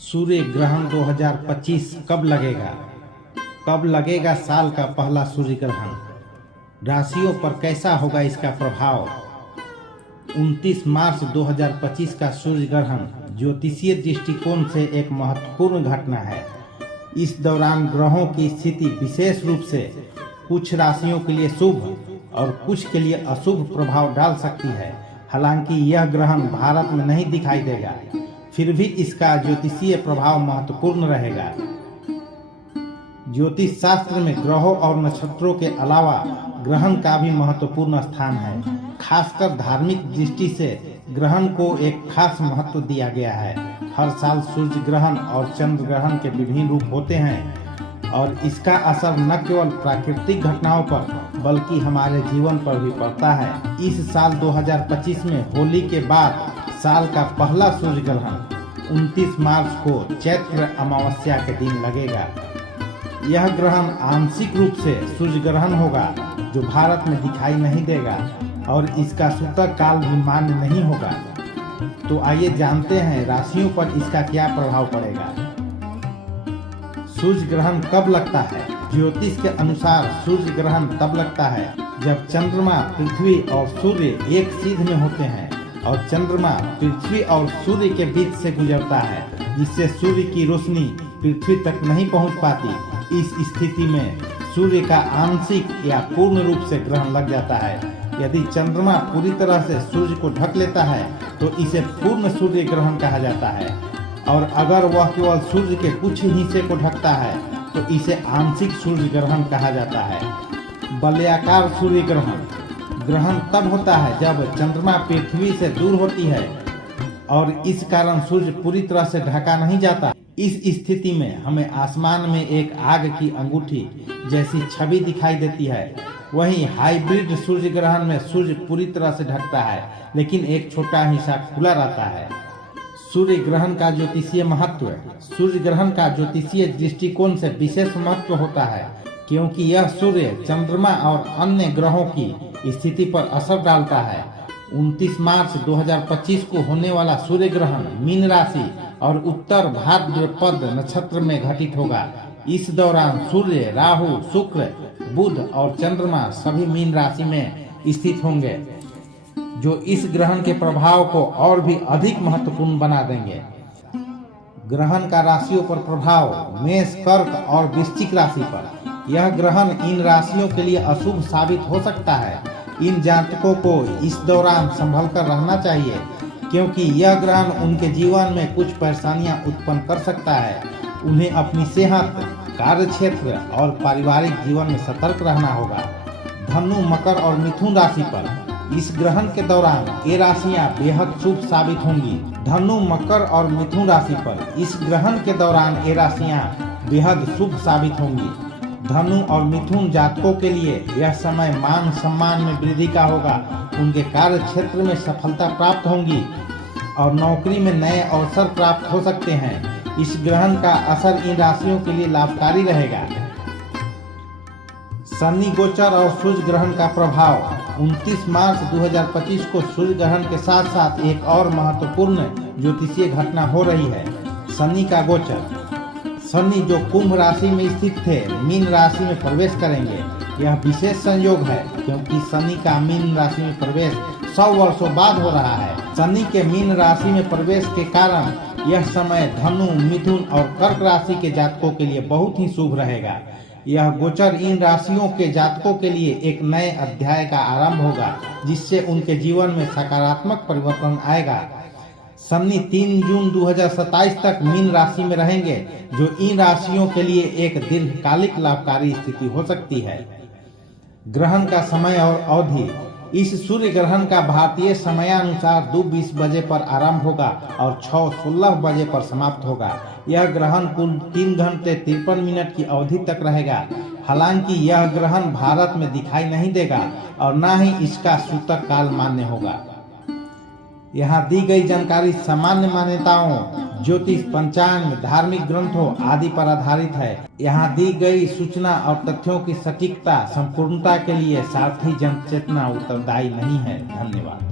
सूर्य ग्रहण 2025 कब लगेगा? कब लगेगा साल का पहला सूर्य ग्रहण? राशियों पर कैसा होगा इसका प्रभाव? 29 मार्च 2025 का सूर्य ग्रहण ज्योतिषीय दृष्टिकोण से एक महत्वपूर्ण घटना है। इस दौरान ग्रहों की स्थिति विशेष रूप से कुछ राशियों के लिए शुभ और कुछ के लिए अशुभ प्रभाव डाल सकती है। हालांकि यह ग्रहण भारत में नहीं दिखाई देगा, फिर भी इसका ज्योतिषीय प्रभाव महत्वपूर्ण रहेगा। ज्योतिष शास्त्र में ग्रहों और नक्षत्रों के अलावा ग्रहण का भी महत्वपूर्ण स्थान है। खासकर धार्मिक दृष्टि से ग्रहण को एक खास महत्व दिया गया है। हर साल सूर्य ग्रहण और चंद्र ग्रहण के विभिन्न रूप होते हैं और इसका असर न केवल प्राकृतिक घटनाओं पर बल्कि हमारे जीवन पर भी पड़ता है। इस साल 2025 में होली के बाद साल का पहला सूर्य ग्रहण 29 मार्च को चैत्र अमावस्या के दिन लगेगा। यह ग्रहण आंशिक रूप से सूर्य ग्रहण होगा जो भारत में दिखाई नहीं देगा और इसका सूतक काल भी मान्य नहीं होगा। तो आइए जानते हैं राशियों पर इसका क्या प्रभाव पड़ेगा। सूर्य ग्रहण कब लगता है? ज्योतिष के अनुसार सूर्य ग्रहण तब लगता है जब चंद्रमा पृथ्वी और सूर्य एक सीध में होते हैं और चंद्रमा पृथ्वी और सूर्य के बीच से गुजरता है, जिससे सूर्य की रोशनी पृथ्वी तक नहीं पहुंच पाती। इस स्थिति में सूर्य का आंशिक या पूर्ण रूप से ग्रहण लग जाता है। यदि चंद्रमा पूरी तरह से सूर्य को ढक लेता है तो इसे पूर्ण सूर्य ग्रहण कहा जाता है, और अगर वह केवल सूर्य के कुछ हिस्से को ढकता है तो इसे आंशिक सूर्य ग्रहण कहा जाता है। वलयाकार सूर्य ग्रहण तब होता है जब चंद्रमा पृथ्वी से दूर होती है और इस कारण सूर्य पूरी तरह से ढका नहीं जाता। इस स्थिति में हमें आसमान में एक आग की अंगूठी जैसी छवि दिखाई देती है। वहीं हाइब्रिड सूर्य ग्रहण में सूर्य पूरी तरह से ढकता है लेकिन एक छोटा हिस्सा खुला रहता है। सूर्य ग्रहण का ज्योतिषीय महत्व। सूर्य ग्रहण का ज्योतिषीय दृष्टिकोण से विशेष महत्व होता है क्योंकि यह सूर्य, चंद्रमा और अन्य ग्रहों की स्थिति पर असर डालता है। 29 मार्च 2025 को होने वाला सूर्य ग्रहण मीन राशि और उत्तर भाद्रपद नक्षत्र में घटित होगा। इस दौरान सूर्य, राहु, शुक्र, बुध और चंद्रमा सभी मीन राशि में स्थित होंगे, जो इस ग्रहण के प्रभाव को और भी अधिक महत्वपूर्ण बना देंगे। ग्रहण का राशियों पर प्रभाव। मेष, कर्क और वृश्चिक राशि पर यह ग्रहण इन राशियों के लिए अशुभ साबित हो सकता है। इन जातकों को इस दौरान संभल कर रहना चाहिए क्योंकि यह ग्रहण उनके जीवन में कुछ परेशानियां उत्पन्न कर सकता है। उन्हें अपनी सेहत, कार्य क्षेत्र और पारिवारिक जीवन में सतर्क रहना होगा। धनु, मकर और मिथुन राशि पर इस ग्रहण के दौरान ये राशियां बेहद शुभ साबित होंगी। धनु, मकर और मिथुन राशि पर इस ग्रहण के दौरान ये राशियां बेहद शुभ साबित होंगी। धनु और मिथुन जातकों के लिए यह समय मान सम्मान में वृद्धि का होगा। उनके कार्य क्षेत्र में सफलता प्राप्त होंगी और नौकरी में नए अवसर प्राप्त हो सकते हैं। इस ग्रहण का असर इन राशियों के लिए लाभकारी रहेगा। शनि गोचर और सूर्य ग्रहण का प्रभाव। 29 मार्च 2025 को सूर्य ग्रहण के साथ साथ एक और महत्वपूर्ण ज्योतिषीय घटना हो रही है, शनि का गोचर। शनि जो कुंभ राशि में स्थित थे, मीन राशि में प्रवेश करेंगे। यह विशेष संयोग है क्योंकि शनि का मीन राशि में प्रवेश 100 वर्षों बाद हो रहा है। शनि के मीन राशि में प्रवेश के कारण यह समय धनु, मिथुन और कर्क राशि के जातकों के लिए बहुत ही शुभ रहेगा। यह गोचर इन राशियों के जातकों के लिए एक नए अध्याय का आरंभ होगा, जिससे उनके जीवन में सकारात्मक परिवर्तन आएगा। शनि 3 जून 2027 तक मीन राशि में रहेंगे, जो इन राशियों के लिए एक दीर्घकालिक लाभकारी स्थिति हो सकती है। ग्रहण का समय और अवधि। इस सूर्य ग्रहण का भारतीय समयानुसार 2:20 बजे पर आरंभ होगा और 6:16 बजे पर समाप्त होगा। यह ग्रहण कुल 3 घंटे 53 मिनट की अवधि तक रहेगा। हालांकि यह ग्रहण भारत में दिखाई नहीं देगा और न ही इसका सूतक काल मान्य होगा। यहाँ दी गई जानकारी सामान्य मान्यताओं, ज्योतिष, पंचांग, धार्मिक ग्रंथों आदि पर आधारित है। यहाँ दी गई सूचना और तथ्यों की सटीकता, संपूर्णता के लिए सारथी जनचेतना उत्तरदायी नहीं है। धन्यवाद।